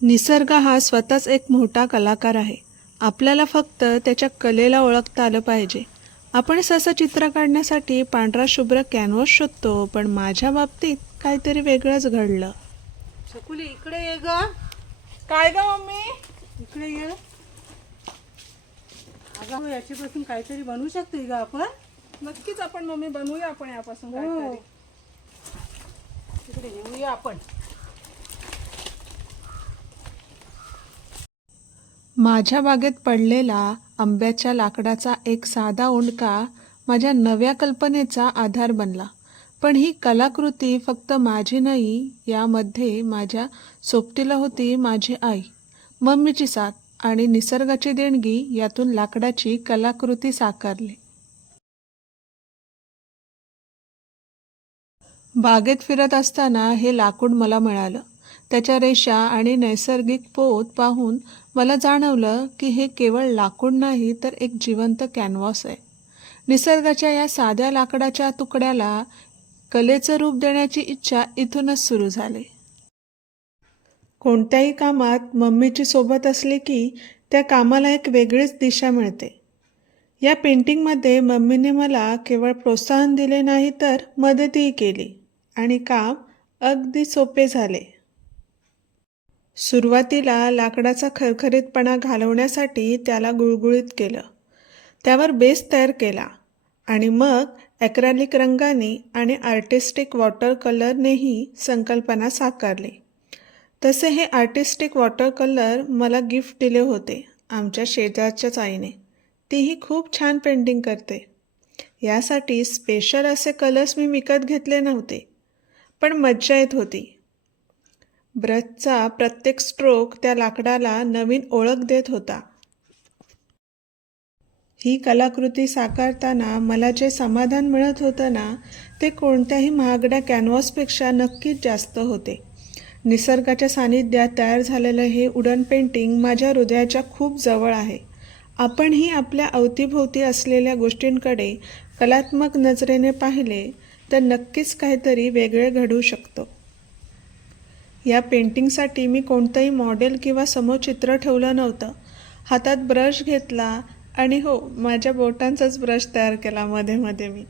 निसर्ग हा स्वतःच एक मोठा कलाकार आहे. आपल्याला फक्त त्याच्या कलेला ओळखता आलं पाहिजे. आपण सहसा चित्र काढण्यासाठी पांढरा शुभ्र कॅनव्हास शोधतो, पण माझ्या बाबतीत काहीतरी वेगळंच घडलं. छकुली इकडे ये ग. काय ग मम्मी, इकडे ये. अगं हो, याच्यापासून काहीतरी बनवू शकते ग आपण. नक्कीच आपण मम्मी बनवूया आपण यापासून हो. काहीतरी. इकडे येऊया आपण. माझ्या बागेत पडलेला आंब्याच्या लाकडाचा एक साधा ओंडका माझ्या नव्या कल्पनेचा आधार बनला. पण ही कलाकृती फक्त माझी नाही, यामध्ये माझ्या सोबतीला होती माझी आई, मम्मीची साथ आणि निसर्गाची देणगी. यातून लाकडाची कलाकृती साकारली. बागेत फिरत असताना हे लाकूड मला मिळालं. त्याच्या रेषा आणि नैसर्गिक पोत पाहून मला जाणवलं की हे केवळ लाकूड नाही, तर एक जिवंत कॅनव्हास आहे. निसर्गाच्या या साध्या लाकडाच्या तुकड्याला कलेचं रूप देण्याची इच्छा इथूनच सुरू झाली. कोणत्याही कामात मम्मीची सोबत असली की त्या कामाला एक वेगळीच दिशा मिळते. या पेंटिंगमध्ये मम्मीने मला केवळ प्रोत्साहन दिले नाही, तर मदतही केली आणि काम अगदी सोपे झाले. सुरुवातीला लाकडाचा खरखरीतपणा घालवण्यासाठी त्याला गुळगुळीत केलं, त्यावर बेस तयार केला आणि मग ॲक्रेलिक रंगाने आणि आर्टिस्टिक वॉटर कलरनेही संकल्पना साकारली. तसे हे आर्टिस्टिक वॉटर कलर मला गिफ्ट दिले होते आमच्या शेजारच्याच आईने. तीही खूप छान पेंटिंग करते. यासाठी स्पेशल असे कलर्स मी विकत घेतले नव्हते, पण मज्जा येत होती. ब्रशचा प्रत्येक स्ट्रोक त्या लाकडाला नवीन ओळख देत होता. ही कलाकृती साकारताना मला जे समाधान मिळत होतं ना, ते कोणत्याही महागड्या कॅनव्हासपेक्षा नक्कीच जास्त होते. निसर्गाच्या सानिध्यात तयार झालेलं हे वुडन पेंटिंग माझ्या हृदयाच्या खूप जवळ आहे. आपणही आपल्या अवतीभोवती असलेल्या गोष्टींकडे कलात्मक नजरेने पाहिले तर नक्कीच काहीतरी वेगळे घडू शकतो. या पेंटिंगसाठी मी कोणतंही मॉडेल किंवा समोचित्र ठेवलं नव्हतं. हातात ब्रश घेतला आणि हो, माझ्या बोटांचाच ब्रश तयार केला मध्ये मध्ये मी.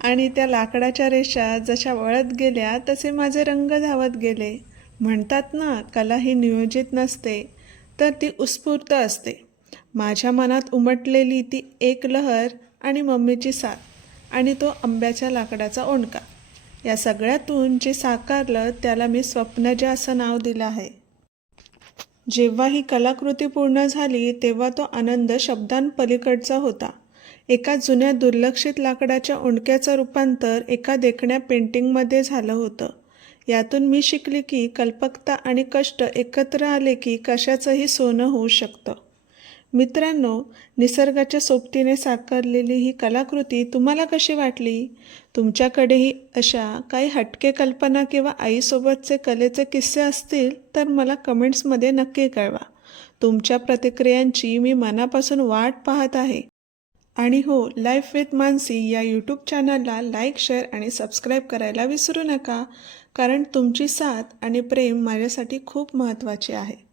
आणि त्या लाकडाच्या रेषा जशा वळत गेल्या तसे माझे रंग धावत गेले. म्हणतात ना, कला ही नियोजित नसते, तर ती उत्स्फूर्त असते. माझ्या मनात उमटलेली ती एक लहर आणि मम्मीची साथ आणि तो आंब्याच्या लाकडाचा ओंडका, या सगळ्यातून जे साकारलं त्याला मी स्वप्नज असं नाव दिलं आहे. जेव्हा ही कलाकृती पूर्ण झाली तेव्हा तो आनंद शब्दांपलीकडचा होता. एका जुन्या दुर्लक्षित लाकडाच्या ओंडक्याचं रूपांतर एका देखण्या पेंटिंगमध्ये झालं होतं. यातून मी शिकले की कल्पकता आणि कष्ट एकत्र आले की कशाचंही सोनं होऊ शकतं. मित्रांनो, निसर्गाच्या सोबतीने साकारलेली ही कलाकृती तुम्हाला कशी वाटली? तुमच्याकडेही अशा काही हटके कल्पना किंवा आईसोबतचे कलेचे किस्से असतील तर मला कमेंट्समध्ये नक्की कळवा. तुमच्या प्रतिक्रियांची मी मनापासून वाट पाहत आहे. आणि हो, लाईफ विथ मानसी या यूट्यूब चॅनलला लाईक, शेअर आणि सबस्क्राईब करायला विसरू नका, कारण तुमची साथ आणि प्रेम माझ्यासाठी खूप महत्त्वाचे आहे.